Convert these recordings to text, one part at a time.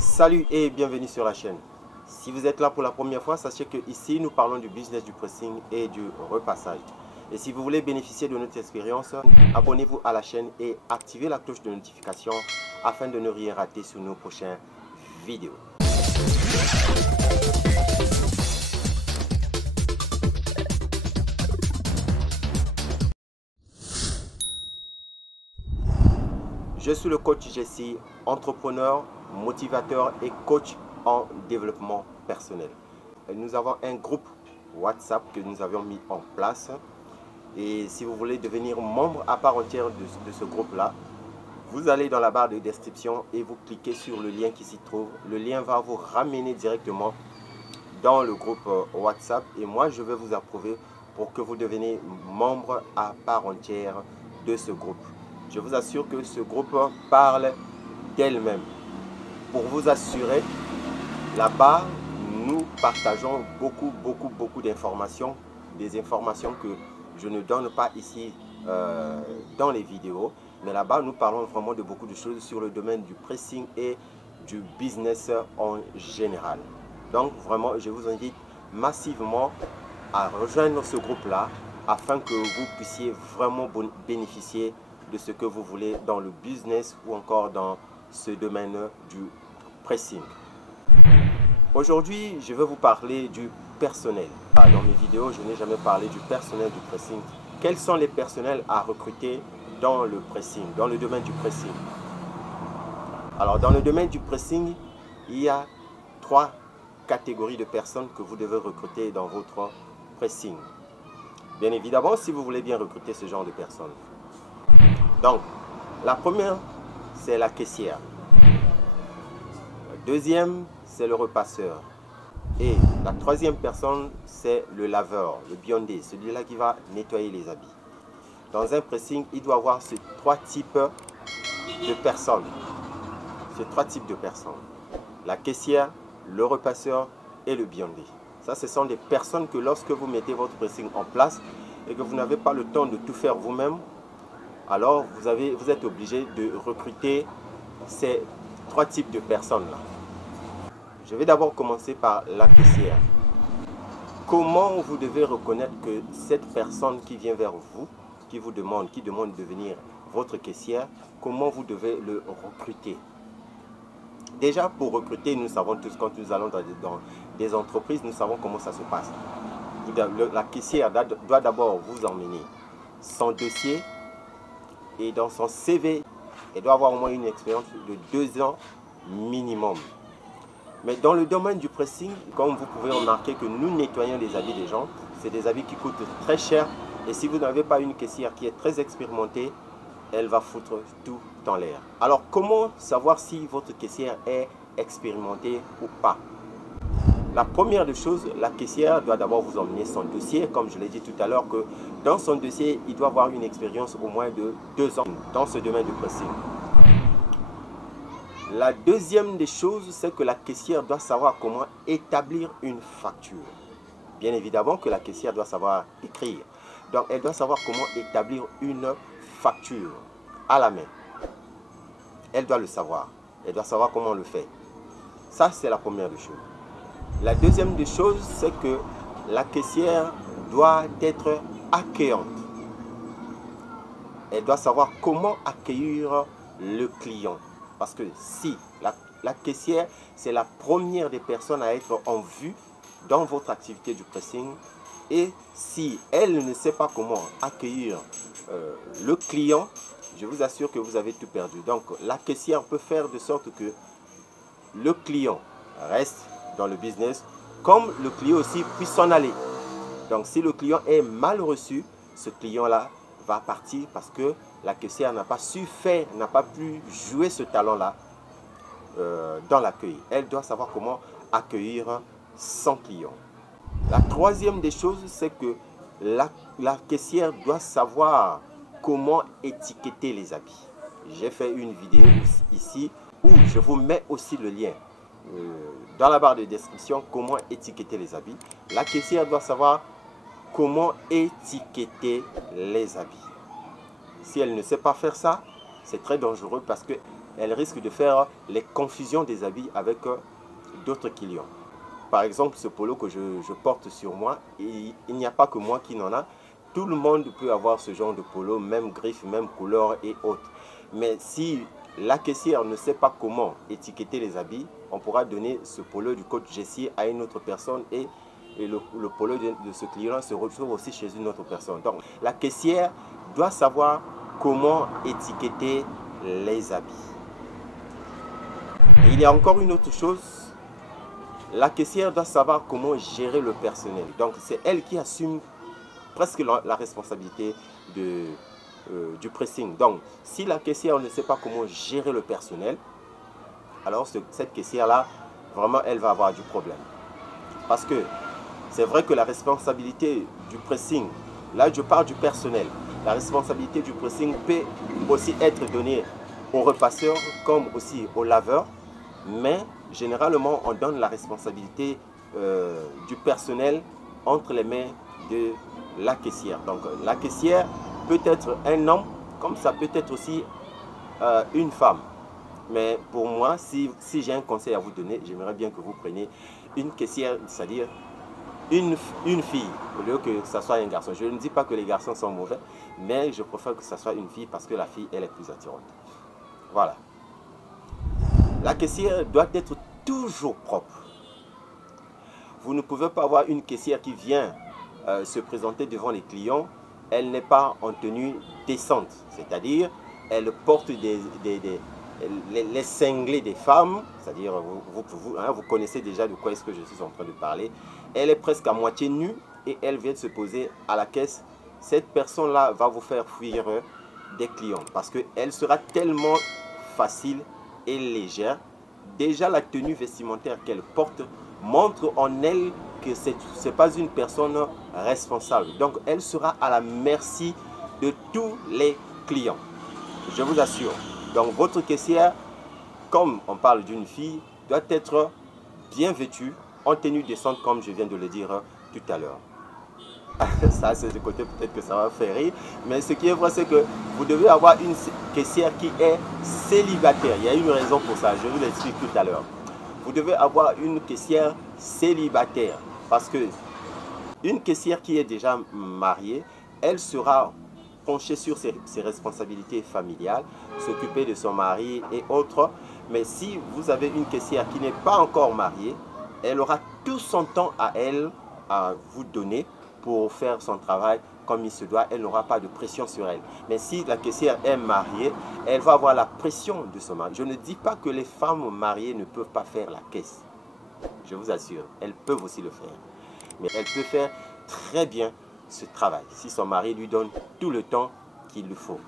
Salut et bienvenue sur la chaîne. Si vous êtes là pour la première fois, sachez que ici nous parlons du business du pressing et du repassage. Et si vous voulez bénéficier de notre expérience, abonnez-vous à la chaîne et activez la cloche de notification afin de ne rien rater sur nos prochaines vidéos. Je suis le coach Jesse, entrepreneur, motivateur et coach en développement personnel. Nous avons un groupe WhatsApp que nous avions mis en place. Et si vous voulez devenir membre à part entière de ce groupe-là, vous allez dans la barre de description et vous cliquez sur le lien qui s'y trouve. Le lien va vous ramener directement dans le groupe WhatsApp. Et moi, je vais vous approuver pour que vous deveniez membre à part entière de ce groupe. Je vous assure que ce groupe parle d'elle-même. Pour vous assurer, là-bas, nous partageons beaucoup d'informations, des informations que je ne donne pas ici dans les vidéos. Mais là-bas, nous parlons vraiment de beaucoup de choses sur le domaine du pressing et du business en général. Donc, vraiment, je vous invite massivement à rejoindre ce groupe-là afin que vous puissiez vraiment bénéficier de ce que vous voulez dans le business ou encore dans ce domaine du pressing. Aujourd'hui, je vais vous parler du personnel. Dans mes vidéos, je n'ai jamais parlé du personnel du pressing. Quels sont les personnels à recruter dans le pressing, dans le domaine du pressing? Alors, dans le domaine du pressing, il y a 3 catégories de personnes que vous devez recruter dans votre pressing. Bien évidemment, si vous voulez bien recruter ce genre de personnes. Donc, la première, c'est la caissière. La deuxième, c'est le repasseur. Et la troisième personne, c'est le laveur, le biondé, celui-là qui va nettoyer les habits. Dans un pressing, il doit y avoir ces 3 types de personnes. Ces 3 types de personnes. La caissière, le repasseur et le biondé. Ça, ce sont des personnes que lorsque vous mettez votre pressing en place et que vous n'avez pas le temps de tout faire vous-même, alors vous êtes obligé de recruter ces 3 types de personnes-là. Je vais d'abord commencer par la caissière. Comment vous devez reconnaître que cette personne qui vient vers vous, qui demande de devenir votre caissière, comment vous devez le recruter? Déjà, pour recruter, nous savons tous, quand nous allons dans des entreprises, nous savons comment ça se passe. La caissière doit d'abord vous emmener son dossier et dans son CV, elle doit avoir au moins une expérience de 2 ans minimum. Mais dans le domaine du pressing, comme vous pouvez remarquer que nous nettoyons les habits des gens, c'est des habits qui coûtent très cher. Et si vous n'avez pas une caissière qui est très expérimentée, elle va foutre tout en l'air. Alors, comment savoir si votre caissière est expérimentée ou pas? La première des choses, la caissière doit d'abord vous emmener son dossier. Comme je l'ai dit tout à l'heure, que dans son dossier, il doit avoir une expérience au moins de 2 ans dans ce domaine du pressing. La deuxième des choses, c'est que la caissière doit savoir comment établir une facture. Bien évidemment que la caissière doit savoir écrire. Donc, elle doit savoir comment établir une facture à la main. Elle doit le savoir. Elle doit savoir comment on le fait. Ça, c'est la première des choses. La deuxième des choses, c'est que la caissière doit être accueillante. Elle doit savoir comment accueillir le client. Parce que si la caissière, c'est la première des personnes à être en vue dans votre activité du pressing. Et si elle ne sait pas comment accueillir le client, je vous assure que vous avez tout perdu. Donc, la caissière peut faire de sorte que le client reste dans le business, comme le client aussi puisse s'en aller. Donc, si le client est mal reçu, ce client-là va partir parce que la caissière n'a pas su faire, n'a pas pu jouer ce talent-là dans l'accueil. Elle doit savoir comment accueillir son client. La troisième des choses, c'est que la caissière doit savoir comment étiqueter les habits. J'ai fait une vidéo ici où je vous mets aussi le lien dans la barre de description, comment étiqueter les habits. La caissière doit savoir comment étiqueter les habits. Si elle ne sait pas faire ça, c'est très dangereux parce qu'elle elle risque de faire les confusions des habits avec d'autres clients. Par exemple, ce polo que je porte sur moi, il n'y a pas que moi qui n'en a. Tout le monde peut avoir ce genre de polo, même griffe, même couleur et autres. Mais si la caissière ne sait pas comment étiqueter les habits, on pourra donner ce polo du code Jessie à une autre personne et le polo de ce client se retrouve aussi chez une autre personne. Donc, la caissière doit savoir comment étiqueter les habits. Et il y a encore une autre chose, la caissière doit savoir comment gérer le personnel. Donc, c'est elle qui assume presque la responsabilité du pressing. Donc, si la caissière ne sait pas comment gérer le personnel, alors cette caissière-là, vraiment, elle va avoir du problème. Parce que c'est vrai que la responsabilité du pressing, là je parle du personnel, la responsabilité du pressing peut aussi être donnée aux repasseurs comme aussi aux laveurs, mais généralement on donne la responsabilité du personnel entre les mains de la caissière. Donc la caissière peut être un homme comme ça peut être aussi une femme. Mais pour moi, si j'ai un conseil à vous donner, j'aimerais bien que vous preniez une caissière, c'est-à-dire une fille, au lieu que ce soit un garçon. Je ne dis pas que les garçons sont mauvais, mais je préfère que ce soit une fille parce que la fille, elle est plus attirante. Voilà. La caissière doit être toujours propre. Vous ne pouvez pas avoir une caissière qui vient se présenter devant les clients. Elle n'est pas en tenue décente, c'est-à-dire elle porte les cinglés des femmes, c'est-à-dire vous connaissez déjà de quoi est-ce que je suis en train de parler. Elle est presque à moitié nue et elle vient de se poser à la caisse. Cette personne-là va vous faire fuir des clients parce qu'elle sera tellement facile et légère. Déjà la tenue vestimentaire qu'elle porte montre en elle que ce n'est pas une personne responsable. Donc elle sera à la merci de tous les clients. Je vous assure. Donc votre caissière, comme on parle d'une fille, doit être bien vêtue, en tenue décente comme je viens de le dire tout à l'heure. Ça c'est du côté peut-être que ça va faire rire, mais ce qui est vrai c'est que vous devez avoir une caissière qui est célibataire. Il y a une raison pour ça, je vous l'explique tout à l'heure. Vous devez avoir une caissière célibataire parce que une caissière qui est déjà mariée, elle sera pencher sur ses responsabilités familiales, s'occuper de son mari et autres. Mais si vous avez une caissière qui n'est pas encore mariée, elle aura tout son temps à elle à vous donner pour faire son travail comme il se doit. Elle n'aura pas de pression sur elle. Mais si la caissière est mariée, elle va avoir la pression de son mari. Je ne dis pas que les femmes mariées ne peuvent pas faire la caisse. Je vous assure, elles peuvent aussi le faire. Mais elles peuvent faire très bien ce travail, si son mari lui donne tout le temps qu'il lui faut.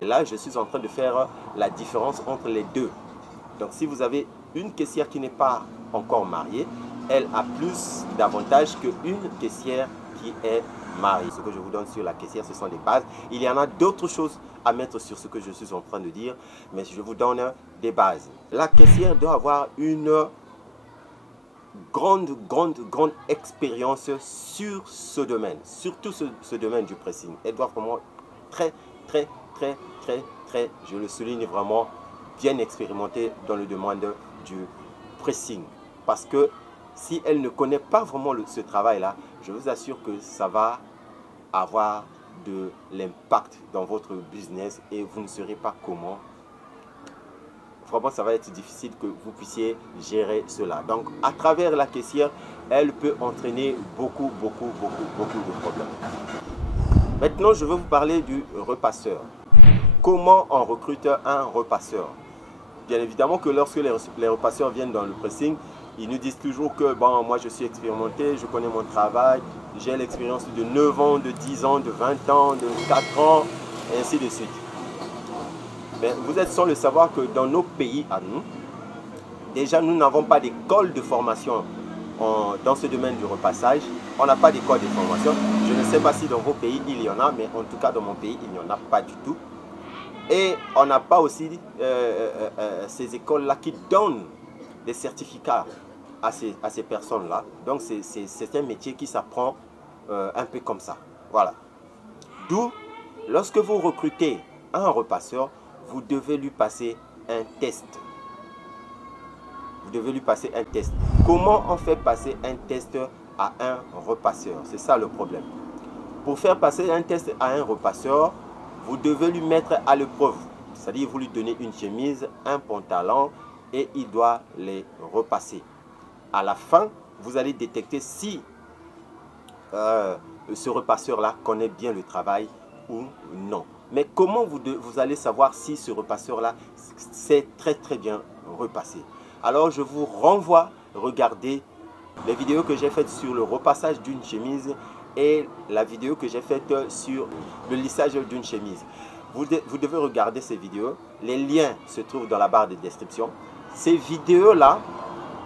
Et là, je suis en train de faire la différence entre les deux. Donc, si vous avez une caissière qui n'est pas encore mariée, elle a plus d'avantages qu'une caissière qui est mariée. Ce que je vous donne sur la caissière, ce sont des bases. Il y en a d'autres choses à mettre sur ce que je suis en train de dire, mais je vous donne des bases. La caissière doit avoir une grande expérience sur ce domaine, surtout ce domaine du pressing. Elle doit vraiment très, je le souligne vraiment, bien expérimentée dans le domaine du pressing. Parce que si elle ne connaît pas vraiment ce travail-là, je vous assure que ça va avoir de l'impact dans votre business et vous ne saurez pas comment. Vraiment, ça va être difficile que vous puissiez gérer cela. Donc, à travers la caissière, elle peut entraîner beaucoup de problèmes. Maintenant, je veux vous parler du repasseur. Comment on recrute un repasseur? Bien évidemment que lorsque les repasseurs viennent dans le pressing, ils nous disent toujours que bon, moi je suis expérimenté, je connais mon travail, j'ai l'expérience de 9 ans, de 10 ans, de 20 ans, de 4 ans, et ainsi de suite. Mais vous êtes sans le savoir que dans nos pays à nous, déjà nous n'avons pas d'école de formation dans ce domaine du repassage. On n'a pas d'école de formation. Je ne sais pas si dans vos pays il y en a, mais en tout cas dans mon pays il n'y en a pas du tout. Et on n'a pas aussi ces écoles-là qui donnent des certificats à ces personnes-là. Donc c'est un métier qui s'apprend un peu comme ça. Voilà. D'où, lorsque vous recrutez un repasseur, vous devez lui passer un test. Vous devez lui passer un test. Comment on fait passer un test à un repasseur? C'est ça le problème. Pour faire passer un test à un repasseur, vous devez lui mettre à l'épreuve. C'est-à-dire, vous lui donnez une chemise, un pantalon et il doit les repasser. À la fin, vous allez détecter si ce repasseur-là connaît bien le travail ou non. Mais comment vous allez savoir si ce repasseur-là sait très bien repasser? Alors, je vous renvoie à regarder les vidéos que j'ai faites sur le repassage d'une chemise et la vidéo que j'ai faite sur le lissage d'une chemise. Vous devez regarder ces vidéos. Les liens se trouvent dans la barre de description. Ces vidéos-là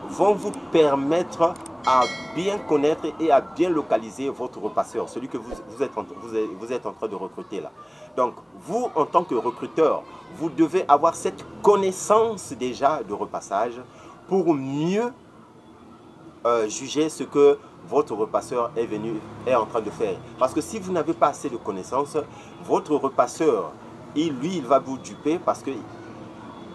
vont vous permettre à bien connaître et à bien localiser votre repasseur, celui que vous êtes en train de recruter là. Donc, vous, en tant que recruteur, vous devez avoir cette connaissance déjà de repassage pour mieux juger ce que votre repasseur est en train de faire. Parce que si vous n'avez pas assez de connaissances, votre repasseur, il va vous duper parce que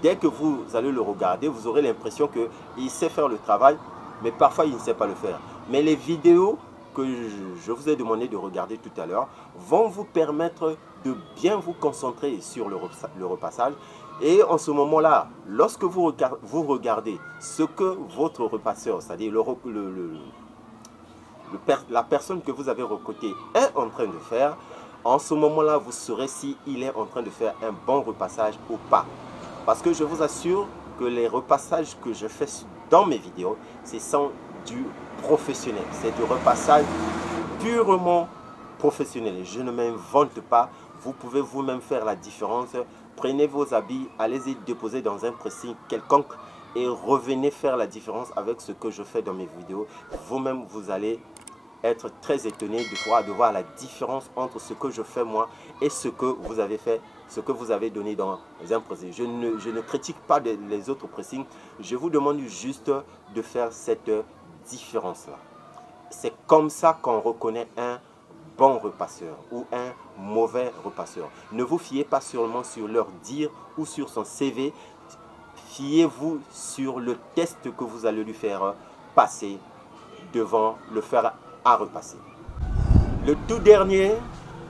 dès que vous allez le regarder, vous aurez l'impression qu'il sait faire le travail, mais parfois il ne sait pas le faire. Mais les vidéos que je vous ai demandé de regarder tout à l'heure vont vous permettre de bien vous concentrer sur le repassage. Et en ce moment-là, lorsque vous regardez ce que votre repasseur, c'est-à-dire la personne que vous avez recrutée est en train de faire, en ce moment-là, vous saurez s'il est en train de faire un bon repassage ou pas. Parce que je vous assure que les repassages que je fais dans mes vidéos, ce sont du professionnel. C'est du repassage purement professionnel. Je ne m'invente pas. Vous pouvez vous-même faire la différence. Prenez vos habits, allez-y déposer dans un pressing quelconque et revenez faire la différence avec ce que je fais dans mes vidéos. Vous-même, vous allez être très étonné de voir la différence entre ce que je fais moi et ce que vous avez fait, ce que vous avez donné dans un pressing. Je ne critique pas les autres pressings, je vous demande juste de faire cette différence-là. C'est comme ça qu'on reconnaît un bon repasseur ou un mauvais repasseur. Ne vous fiez pas seulement sur leur dire ou sur son CV, fiez-vous sur le test que vous allez lui faire passer devant le faire à repasser. Le tout dernier,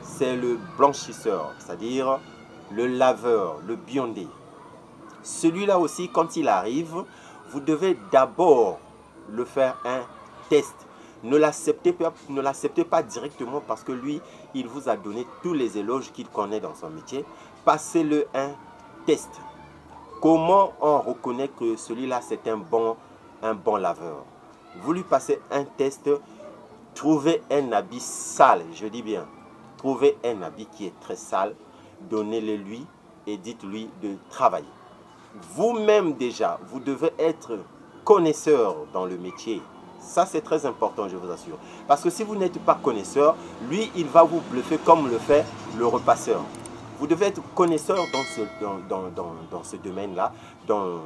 c'est le blanchisseur, c'est-à-dire le laveur, le biondé. Celui-là aussi, quand il arrive, vous devez d'abord le faire un test. Ne l'acceptez pas directement parce que lui, il vous a donné tous les éloges qu'il connaît dans son métier. Passez-le un test. Comment on reconnaît que celui-là, c'est un bon laveur? Vous lui passez un test. Trouvez un habit sale, je dis bien, trouvez un habit qui est très sale, donnez-le lui et dites-lui de travailler. Vous-même déjà, vous devez être connaisseur dans le métier. Ça, c'est très important, je vous assure. Parce que si vous n'êtes pas connaisseur, lui, il va vous bluffer comme le fait le repasseur. Vous devez être connaisseur dans ce domaine-là, dans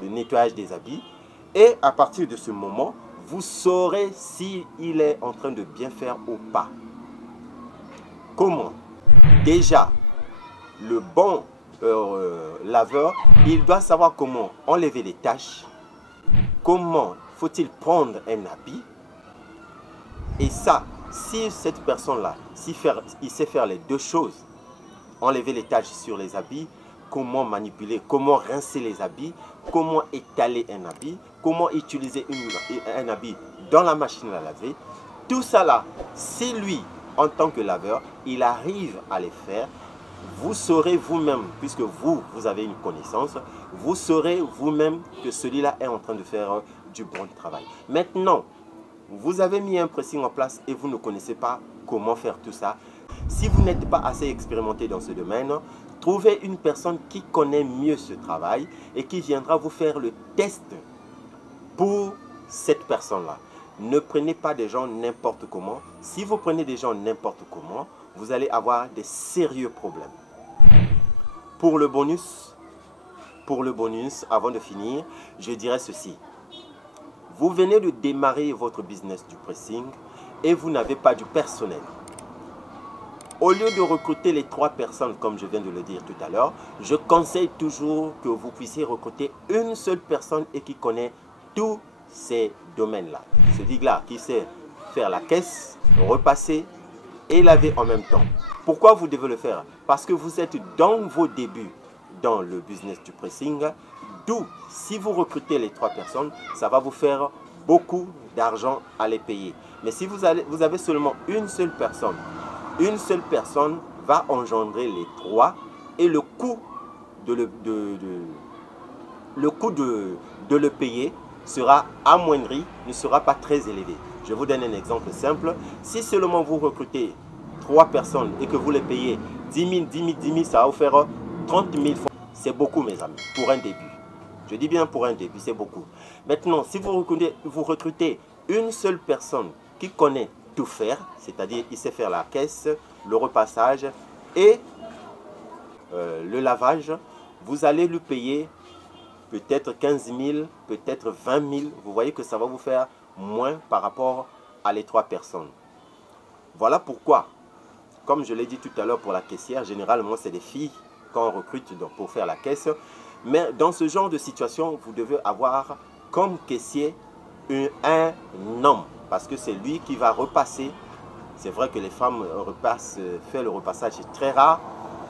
le nettoyage des habits. Et à partir de ce moment, vous saurez s'il est en train de bien faire ou pas. Comment? Déjà, le bon laveur, il doit savoir comment enlever les taches, comment faut-il prendre un habit. Et ça, si cette personne-là, il sait faire les deux choses, enlever les taches sur les habits, comment manipuler, comment rincer les habits, comment étaler un habit, comment utiliser un habit dans la machine à laver. Tout ça là, si lui, en tant que laveur, il arrive à les faire, vous saurez vous-même, puisque vous avez une connaissance, vous saurez vous-même que celui-là est en train de faire du bon travail. Maintenant, vous avez mis un pressing en place et vous ne connaissez pas comment faire tout ça. Si vous n'êtes pas assez expérimenté dans ce domaine, trouvez une personne qui connaît mieux ce travail et qui viendra vous faire le test pour cette personne-là. Ne prenez pas des gens n'importe comment. Si vous prenez des gens n'importe comment, vous allez avoir des sérieux problèmes. Pour le bonus, avant de finir, je dirais ceci. Vous venez de démarrer votre business du pressing et vous n'avez pas du personnel. Au lieu de recruter les 3 personnes, comme je viens de le dire tout à l'heure, je conseille toujours que vous puissiez recruter une seule personne et qui connaît tous ces domaines-là. Celui-là qui sait faire la caisse, repasser et laver en même temps. Pourquoi vous devez le faire? Parce que vous êtes dans vos débuts dans le business du pressing. D'où, si vous recrutez les 3 personnes, ça va vous faire beaucoup d'argent à les payer. Mais si vous avez seulement une seule personne va engendrer les 3 et le coût de le payer sera amoindri, ne sera pas très élevé. Je vous donne un exemple simple. Si seulement vous recrutez 3 personnes et que vous les payez 10 000, 10 000, 10 000, ça va vous faire 30 000 francs. C'est beaucoup, mes amis, pour un début. Je dis bien pour un début, c'est beaucoup. Maintenant, si vous recrutez une seule personne qui connaît tout faire, c'est-à-dire il sait faire la caisse, le repassage et le lavage, vous allez lui payer peut-être 15 000, peut-être 20 000. Vous voyez que ça va vous faire moins par rapport à les 3 personnes. Voilà pourquoi, comme je l'ai dit tout à l'heure pour la caissière, généralement c'est des filles qu'on recrute pour faire la caisse. Mais dans ce genre de situation, vous devez avoir comme caissier un homme. Parce que c'est lui qui va repasser. C'est vrai que les femmes font le repassage très rare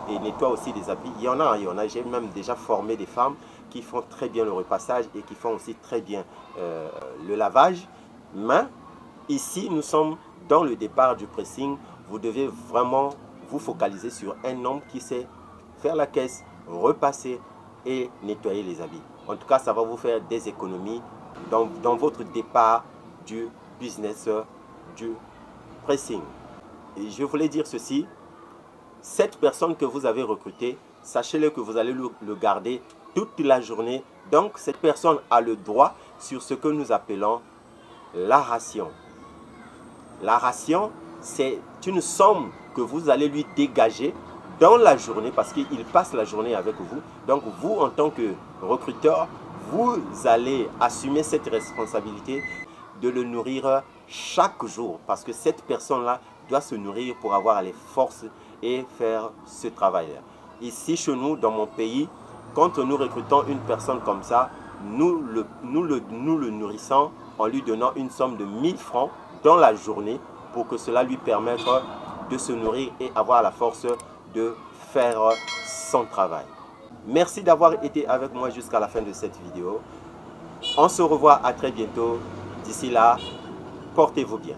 et nettoient aussi des habits. Il y en a. J'ai même déjà formé des femmes qui font très bien le repassage et qui font aussi très bien le lavage. Mais ici, nous sommes dans le départ du pressing. Vous devez vraiment vous focaliser sur un homme qui sait faire la caisse, repasser et nettoyer les habits. En tout cas, ça va vous faire des économies dans votre départ du business du pressing. Et je voulais dire ceci, cette personne que vous avez recrutée, sachez-le que vous allez le garder toute la journée. Donc, cette personne a le droit sur ce que nous appelons la ration. La ration, c'est une somme que vous allez lui dégager dans la journée parce qu'il passe la journée avec vous. Donc, vous, en tant que recruteur, vous allez assumer cette responsabilité de le nourrir chaque jour parce que cette personne-là doit se nourrir pour avoir les forces et faire ce travail-là. Ici, chez nous, dans mon pays, quand nous recrutons une personne comme ça, nous le nourrissons en lui donnant une somme de 1000 francs dans la journée pour que cela lui permette de se nourrir et avoir la force de faire son travail. Merci d'avoir été avec moi jusqu'à la fin de cette vidéo. On se revoit à très bientôt. D'ici là, portez-vous bien.